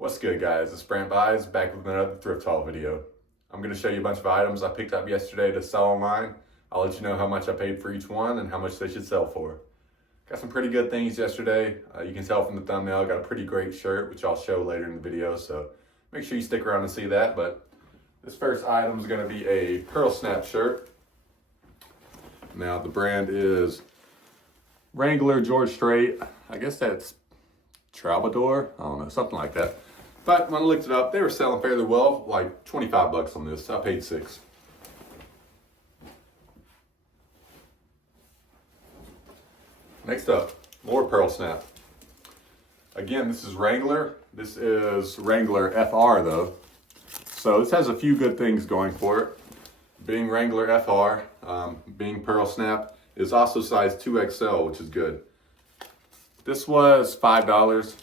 What's good, guys? It's Brant Buys back with another thrift haul video. I'm going to show you a bunch of items I picked up yesterday to sell online. I'll let you know how much I paid for each one and how much they should sell for. Got some pretty good things yesterday. You can tell from the thumbnail, I got a pretty great shirt, which I'll show later in the video, so make sure you stick around to see that. But this first item is going to be a pearl snap shirt. Now the brand is Wrangler George Strait. I guess that's Troubadour, I don't know, something like that. But when I looked it up, they were selling fairly well, like 25 bucks on this. I paid $6. Next up, more pearl snap. Again, this is Wrangler. This is Wrangler FR though. So this has a few good things going for it. Being Wrangler FR, being pearl snap, is also size 2XL, which is good. This was $5.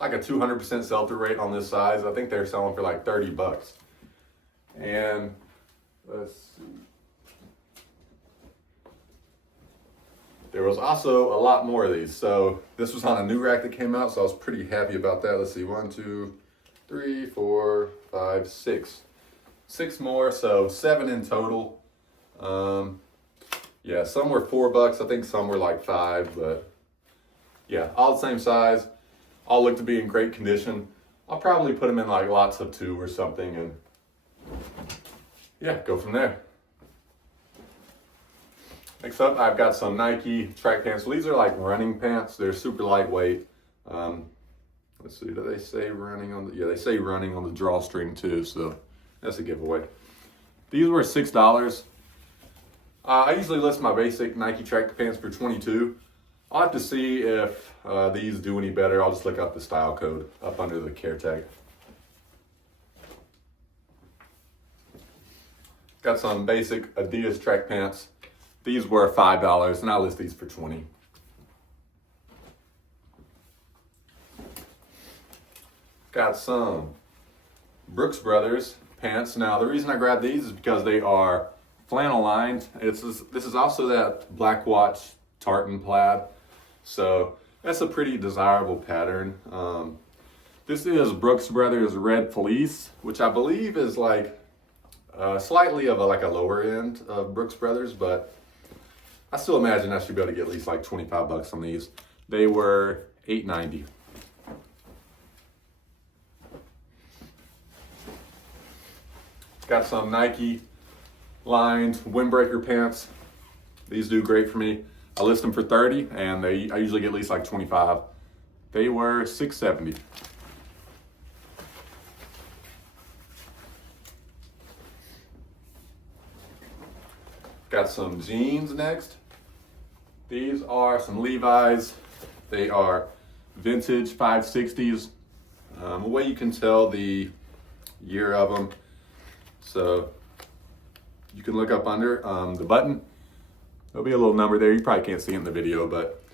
Like a 200% sell-through rate on this size. I think they're selling for like 30 bucks. And let's see. There was also a lot more of these. So this was on a new rack that came out, so I was pretty happy about that. Let's see, 1, 2, 3, 4, 5, 6. 6 more, so 7 in total. Yeah, some were $4. I think some were like 5, but yeah, all the same size. All look to be in great condition. I'll probably put them in like lots of 2 or something and yeah, go from there. Next up, I've got some Nike track pants. These are like running pants. They're super lightweight. Let's see, do they say running on the, yeah, they say running on the drawstring too, so that's a giveaway. These were $6. I usually list my basic Nike track pants for $22. I'll have to see if these do any better. I'll just look up the style code up under the care tag. Got some basic Adidas track pants. These were $5 and I list these for $20. Got some Brooks Brothers pants. Now the reason I grabbed these is because they are flannel lined. This is also that Black Watch tartan plaid. So that's a pretty desirable pattern. This is Brooks Brothers Red Fleece, which I believe is like slightly of a lower end of Brooks Brothers, but I still imagine I should be able to get at least like 25 bucks on these. They were $8.90. Got some Nike lined windbreaker pants. These do great for me. I list them for 30 and I usually get at least like 25. They were $6.70. Got some jeans next. These are some Levi's. They are vintage 560s. A way you can tell the year of them. So you can look up under the button. There'll be a little number there. You probably can't see it in the video, but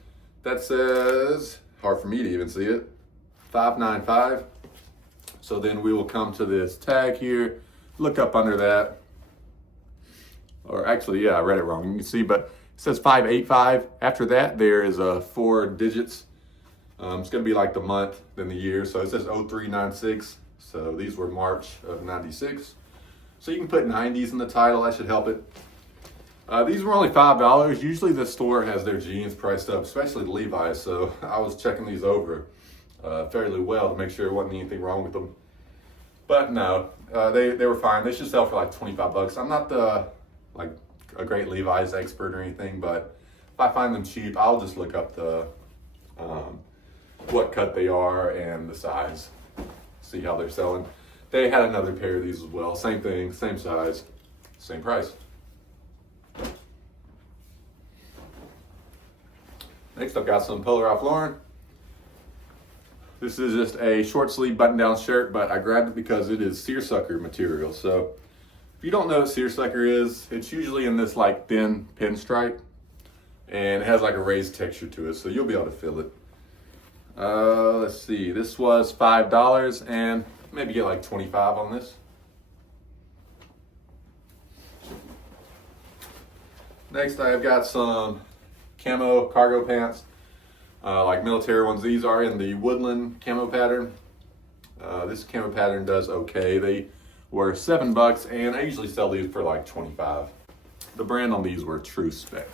that says, hard for me to even see it, 595. So then we will come to this tag here, look up under that. Or actually, yeah, I read it wrong. You can see, but it says 585. After that, there is 4 digits. It's gonna be like the month, then the year. So it says 0396. So these were March of 96. So you can put 90s in the title, that should help it. These were only $5. Usually the store has their jeans priced up, especially the Levi's. So I was checking these over fairly well to make sure there wasn't anything wrong with them. But no, they were fine. They should sell for like 25 bucks. I'm not like a great Levi's expert or anything, but if I find them cheap, I'll just look up the what cut they are and the size, see how they're selling. They had another pair of these as well. Same thing, same size, same price. Next, I've got some Polo Ralph Lauren. This is just a short sleeve button down shirt, but I grabbed it because it is seersucker material. So if you don't know what seersucker is, it's usually in this like thin pinstripe and it has like a raised texture to it. So you'll be able to feel it. Let's see, this was $5 and maybe get like 25 on this. Next, I've got some camo cargo pants. like military ones. These are in the woodland camo pattern. This camo pattern does okay. They were $7 and I usually sell these for like 25. The brand on these were True Spec.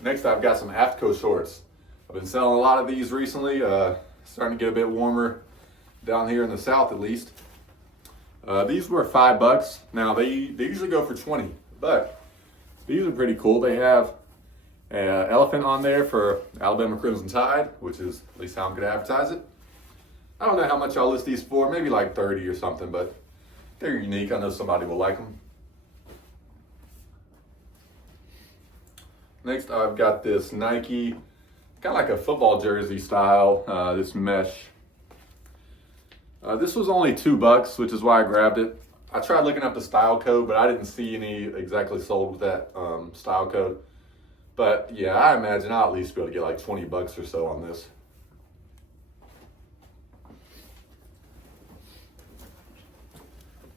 Next, I've got some Aftco shorts. I've been selling a lot of these recently. Starting to get a bit warmer down here in the south, at least. These were $5. Now they usually go for 20, but these are pretty cool. They have an elephant on there for Alabama Crimson Tide, which is at least how I'm gonna advertise it. I don't know how much I'll list these for, maybe like 30 or something, but they're unique. I know somebody will like them. Next, I've got this Nike, kind of like a football jersey style, this mesh. This was only $2, which is why I grabbed it. I tried looking up the style code, but I didn't see any exactly sold with that style code. But yeah, I imagine I'll at least be able to get like 20 bucks or so on this.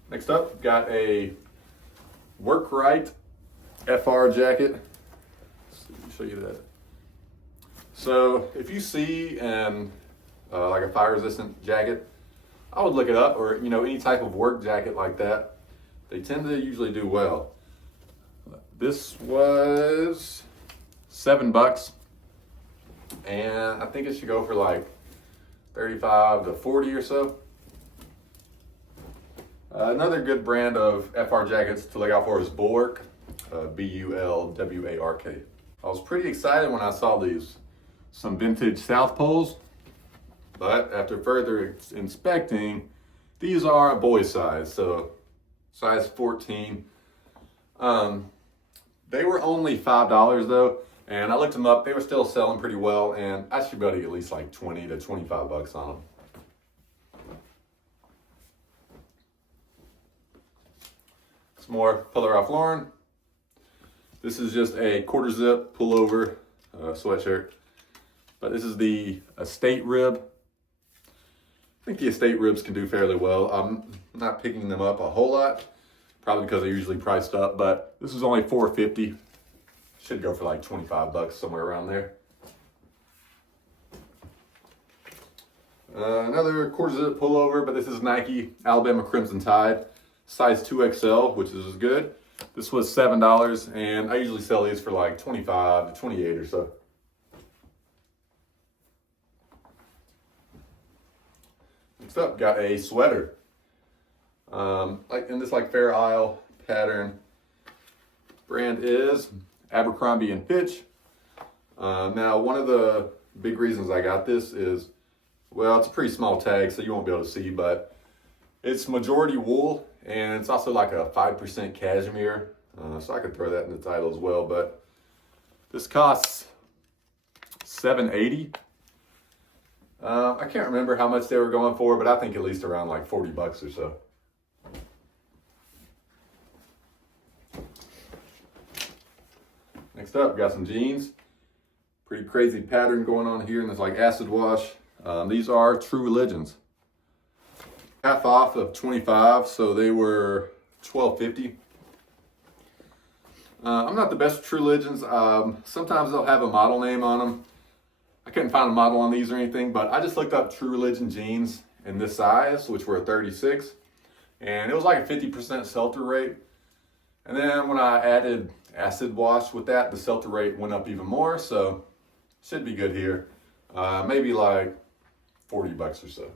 Next up, got a Workwear FR jacket. Let me show you that. So if you see like a fire resistant jacket, I would look it up, or any type of work jacket like that. They tend to usually do well. This was $7, and I think it should go for like 35 to 40 or so. Another good brand of FR jackets to look out for is Bulwark, B-U-L-W-A-R-K. I was pretty excited when I saw these, some vintage South Poles, but after further inspecting, these are a boy size, so size 14. They were only $5 though, and I looked them up, they were still selling pretty well, and I should be able to get at least like 20 to 25 bucks on them. Some more Polo Ralph Lauren. This is just a quarter zip pullover sweatshirt, but this is the estate rib. I think the estate ribs can do fairly well. I'm not picking them up a whole lot, probably because they're usually priced up, but this is only $4.50. Should go for like 25 bucks, somewhere around there. Another quarter zip pullover, but this is Nike Alabama Crimson Tide, size 2XL, which is good. This was $7, and I usually sell these for like 25 to 28 or so. Next up, got a sweater. Like in this like Fair Isle pattern. Brand is Abercrombie and Fitch. Now, one of the big reasons I got this is, well, it's a pretty small tag, so you won't be able to see, but it's majority wool, and it's also like a 5% cashmere. So I could throw that in the title as well, but this costs $7.80. I can't remember how much they were going for, but I think at least around like 40 bucks or so. Next up, got some jeans. Pretty crazy pattern going on here in this like acid wash. These are True Religions. Half off of 25, so they were $12.50. I'm not the best with True Religions. Sometimes they'll have a model name on them. I couldn't find a model on these or anything, but I just looked up True Religion jeans in this size, which were 36, and it was like a 50% sell-through rate. And then when I added acid wash with that, the sell-through rate went up even more, so should be good here. Maybe like 40 bucks or so.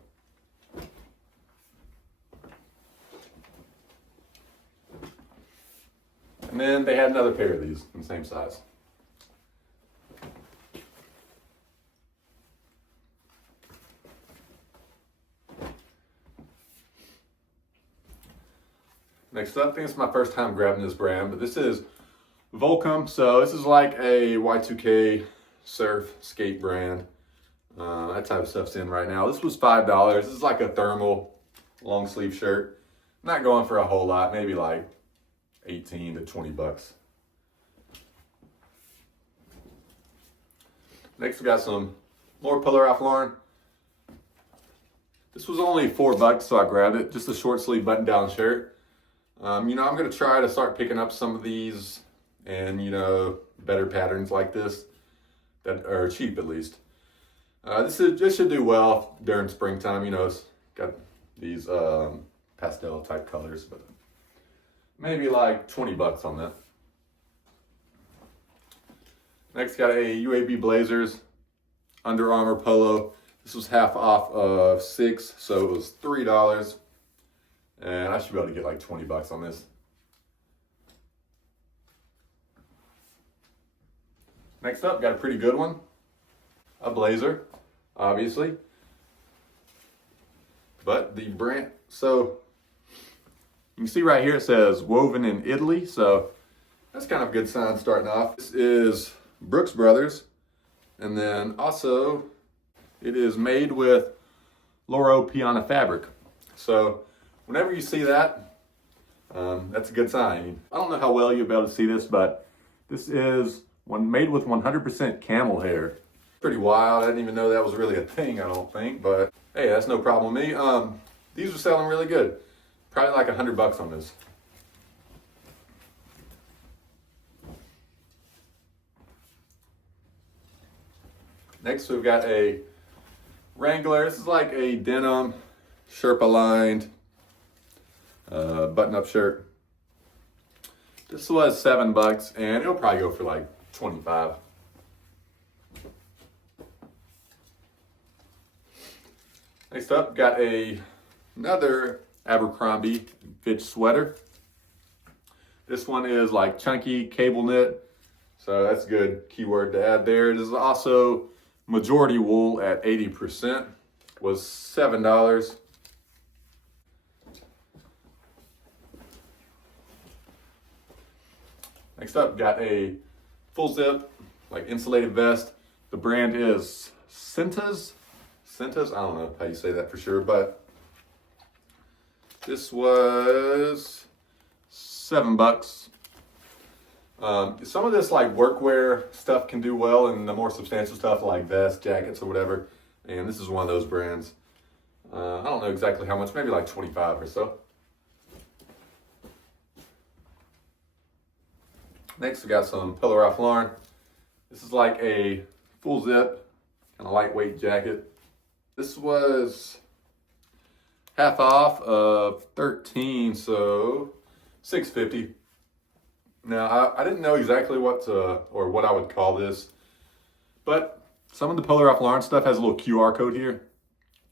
And then they had another pair of these in the same size. Next up, I think it's my first time grabbing this brand, but this is Volcom. So this is like a Y2K surf skate brand. That type of stuff's in right now. This was $5. This is like a thermal long sleeve shirt. Not going for a whole lot, maybe like 18 to 20 bucks. Next, we got some more Polo Ralph Lauren. This was only $4, so I grabbed it. Just a short sleeve button down shirt. I'm gonna try to start picking up some of these and better patterns like this that are cheap at least. This should do well during springtime. You know, it's got these pastel type colors, but maybe like 20 bucks on that. Next, got a UAB Blazers Under Armour polo. This was half off of $6, so it was $3. And I should be able to get like 20 bucks on this. Next up, got a pretty good one. A blazer, obviously. But the brand, so you can see right here it says woven in Italy, so that's kind of a good sign starting off. This is Brooks Brothers, and then also it is made with Loro Piana fabric. So whenever you see that, that's a good sign. I don't know how well you'll be able to see this, but this is made with 100% camel hair. Pretty wild. I didn't even know that was really a thing, I don't think, but hey, that's no problem with me. These are selling really good. Probably like 100 bucks on this. Next, we've got a Wrangler. This is like a denim, Sherpa lined button-up shirt. This was $7, and it'll probably go for like 25. Next up, got another Abercrombie Fitch sweater. This one is like chunky cable knit, so that's a good keyword to add there. It is also majority wool at 80%, was $7. Next up, got a full zip, like insulated vest. The brand is Cintas. I don't know how you say that for sure, but this was $7. Some of this like workwear stuff can do well, and the more substantial stuff like vests, jackets, or whatever. And this is one of those brands. I don't know exactly how much, maybe like 25 or so. Next, we got some Polo Ralph Lauren. This is like a full zip, kind of lightweight jacket. This was half off of 13, so $6.50. Now, I didn't know exactly what I would call this, but some of the Polo Ralph Lauren stuff has a little QR code here.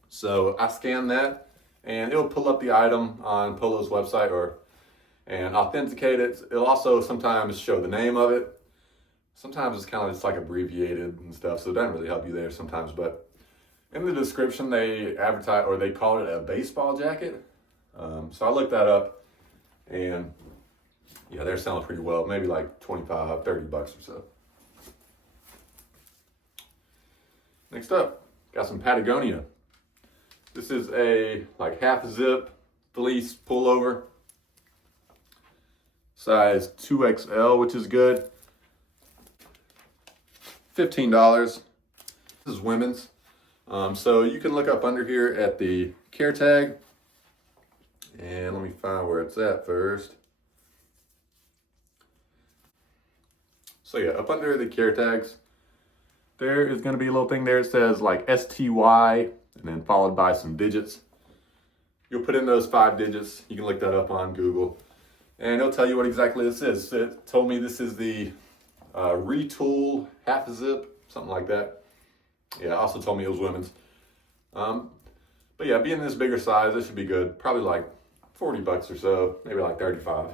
So I scanned that, and it'll pull up the item on Polo's website and authenticate it. It'll also sometimes show the name of it. Sometimes it's kind of just like abbreviated and stuff, so it doesn't really help you there sometimes. But in the description, they advertise, or they call it a baseball jacket. So I looked that up, and yeah, they're selling pretty well. Maybe like 25, 30 bucks or so. Next up, got some Patagonia. This is a like half zip fleece pullover. Size 2XL, which is good. $15. This is women's. So you can look up under here at the care tag. And let me find where it's at first. So yeah, up under the care tags, there is going to be a little thing there. It says like STY and then followed by some digits. You'll put in those 5 digits. You can look that up on Google. And it'll tell you what exactly this is. It told me this is the Retool half zip, something like that. Yeah, also told me it was women's. But yeah, being this bigger size, this should be good. Probably like 40 bucks or so, maybe like 35.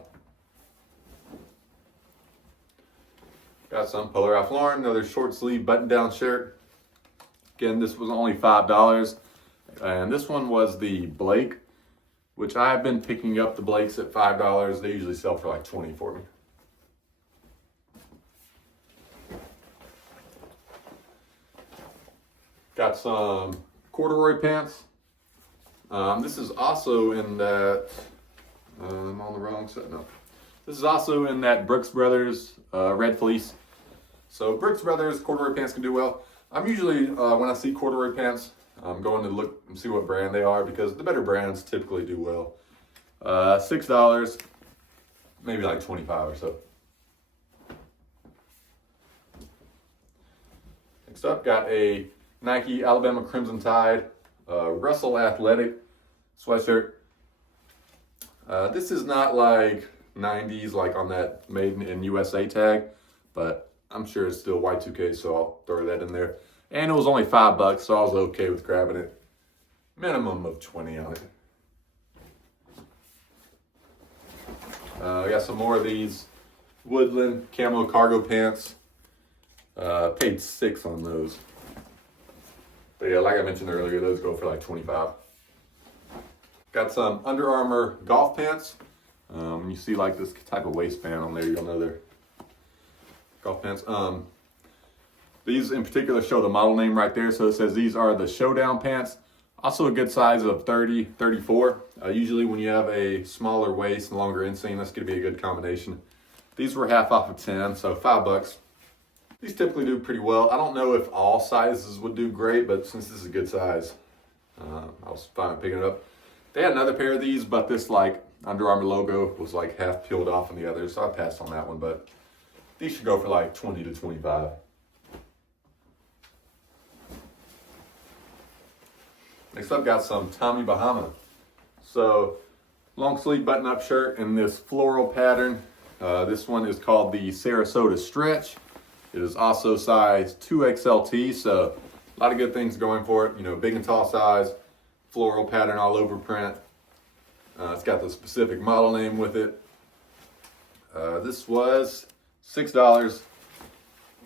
Got some Polo Ralph Lauren, another short sleeve button down shirt. Again, this was only $5. And this one was the Blake, which I have been picking up the Blakes at $5. They usually sell for like 20 for me. Got some corduroy pants. This is also in that, I'm on the wrong side, no. This is also in that Brooks Brothers red fleece. So Brooks Brothers corduroy pants can do well. I'm usually, when I see corduroy pants, I'm going to look and see what brand they are, because the better brands typically do well. $6, maybe like 25 or so. Next up, got a Nike Alabama Crimson Tide Russell Athletic sweatshirt. This is not like 90s, like on that made in USA tag, but I'm sure it's still Y2K, so I'll throw that in there. And it was only $5, so I was okay with grabbing it. Minimum of 20 on it. I got some more of these Woodland camo cargo pants. Paid $6 on those. But yeah, like I mentioned earlier, those go for like 25. Got some Under Armour golf pants. You see like this type of waistband on there, you'll know they're golf pants. These in particular show the model name right there. So it says these are the Showdown pants. Also a good size of 30, 34. Usually when you have a smaller waist and longer inseam, that's gonna be a good combination. These were half off of 10, so $5. These typically do pretty well. I don't know if all sizes would do great, but since this is a good size, I was fine picking it up. They had another pair of these, but this like Under Armour logo was like half peeled off on the others, so I passed on that one, but these should go for like 20 to 25. Next up, got some Tommy Bahama. So, long sleeve button up shirt in this floral pattern. This one is called the Sarasota Stretch. It is also size 2XLT, so a lot of good things going for it. You know, big and tall size, floral pattern all over print. It's got the specific model name with it. This was $6,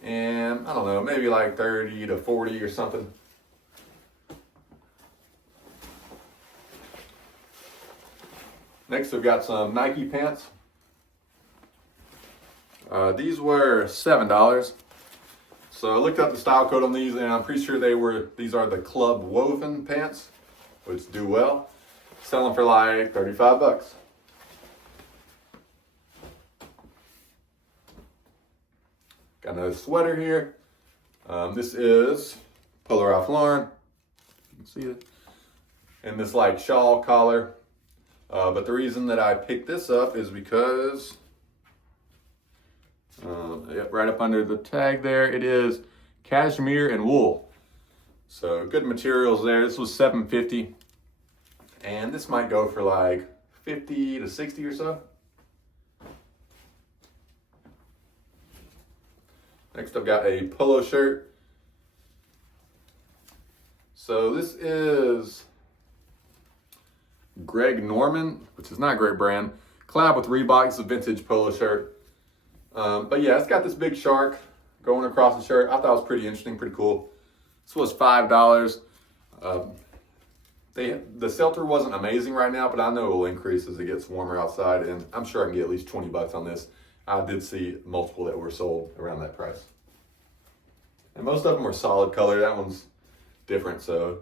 and I don't know, maybe like 30 to 40 or something. Next, we've got some Nike pants. These were $7. So I looked up the style code on these, and I'm pretty sure these are the club woven pants, which do well. Selling for like $35. Got another sweater here. This is Polo Ralph Lauren. You can see it. And this like shawl collar. But the reason that I picked this up is because right up under the tag there, it is cashmere and wool. So good materials there. This was $7.50, and this might go for like 50 to 60 or so. Next, I've got a polo shirt. So this is Greg Norman, which is not a great brand. Collab with Reebok. It's a vintage polo shirt. But yeah, it's got this big shark going across the shirt. I thought it was pretty interesting, pretty cool. This was $5. The sell-through wasn't amazing right now, but I know it will increase as it gets warmer outside, and I'm sure I can get at least 20 bucks on this. I did see multiple that were sold around that price. And most of them were solid color. That one's different, so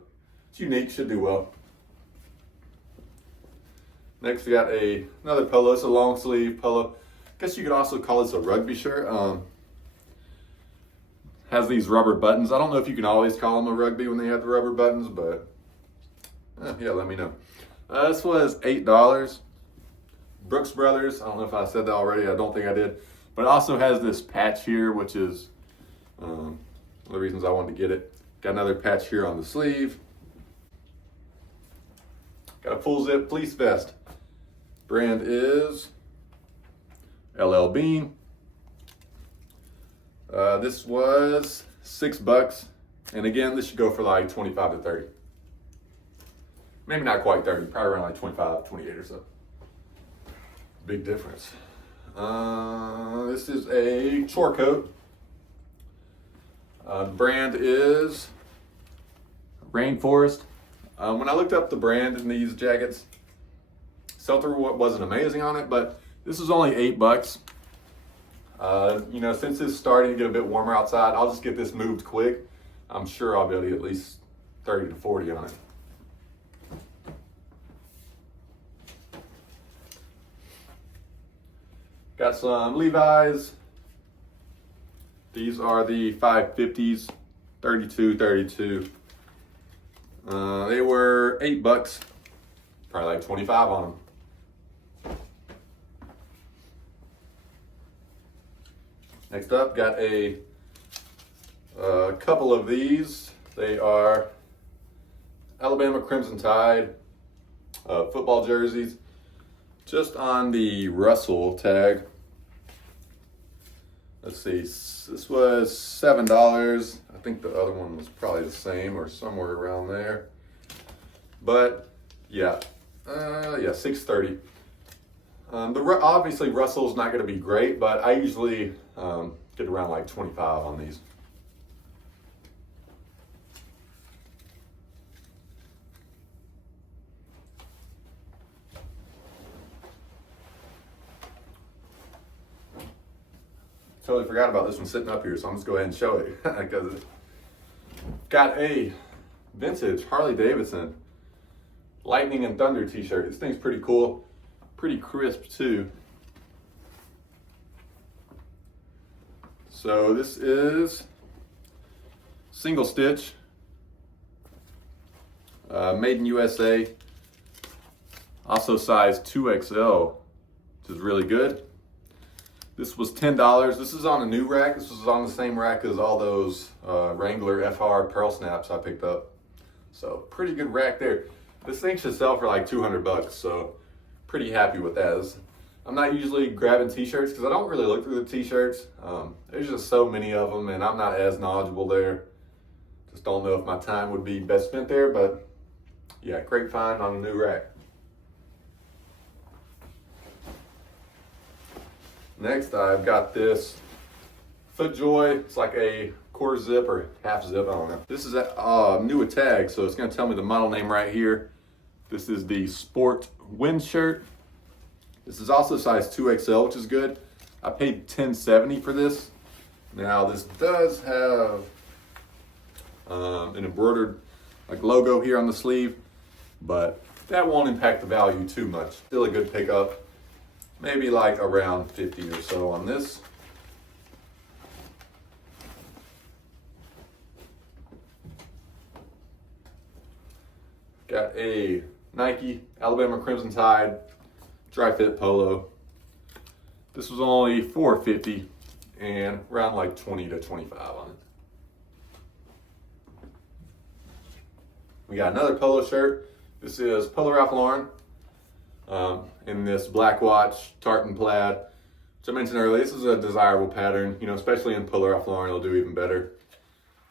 it's unique, should do well. Next, we got another polo. It's a long sleeve polo. I guess you could also call this a rugby shirt. Has these rubber buttons. I don't know if you can always call them a rugby when they have the rubber buttons, but yeah, let me know. This was $8. Brooks Brothers. I don't know if I said that already. I don't think I did. But it also has this patch here, which is one of the reasons I wanted to get it. Got another patch here on the sleeve. Got a full zip fleece vest. Brand is LL Bean. This was $6, and again, this should go for like 25 to 30. Maybe not quite 30, probably around like 25, 28 or so. Big difference. This is a chore coat. The brand is Rainforest. When I looked up the brand in these jackets, sell-through wasn't amazing on it, but this was only $8. You know, since it's starting to get a bit warmer outside, I'll just get this moved quick. I'm sure I'll be able to get at least 30 to 40 on it. Got some Levi's. These are the 550s, 32. They were $8, probably like 25 on them. Next up, got a A couple of these, they are Alabama Crimson Tide football jerseys, just on the Russell tag. Let's see, this was $7. I think the other one was probably the same or somewhere around there. But yeah, $6.30. Obviously Russell's not going to be great, but I usually get around like 25 on these. Totally forgot about this one sitting up here, so I'm just go ahead and show it because it's got a vintage Harley Davidson Lightning and Thunder t-shirt. This thing's pretty cool, pretty crisp too. So this is single stitch, made in USA, also size 2XL, which is really good. This was $10. This is on a new rack. This was on the same rack as all those Wrangler FR Pearl Snaps I picked up. So pretty good rack there. This thing should sell for like 200 bucks, so pretty happy with that. I'm not usually grabbing t-shirts because I don't really look through the t-shirts. There's just so many of them and I'm not as knowledgeable there. Just don't know if my time would be best spent there, but yeah, great find on a new rack. Next, I've got this FootJoy. It's like a quarter zip or half zip, I don't know. This is a new tag, so it's gonna tell me the model name right here. This is the Sport Wind shirt. This is also size 2XL, which is good. I paid $10.70 for this. Now this does have an embroidered like logo here on the sleeve, but that won't impact the value too much. Still a good pickup. Maybe like around 50 or so on this. Got a Nike Alabama Crimson Tide dry fit polo. This was only $4.50 and around like 20 to 25 on it. We got another polo shirt. This is Polo Ralph Lauren. In this black watch tartan plaid, which I mentioned earlier. This is a desirable pattern, you know, especially in Polo Ralph Lauren, it'll do even better.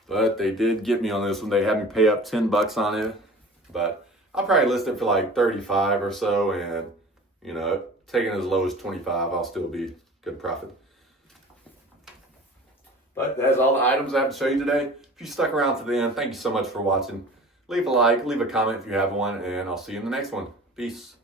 But they did get me on this one. They had me pay up 10 bucks on it, but I'll probably list it for like 35 or so, and you know, taking as low as 25, I'll still be good profit. But that's all the items I have to show you today. If you stuck around to the end, thank you so much for watching. Leave a like, leave a comment if you have one, and I'll see you in the next one. Peace.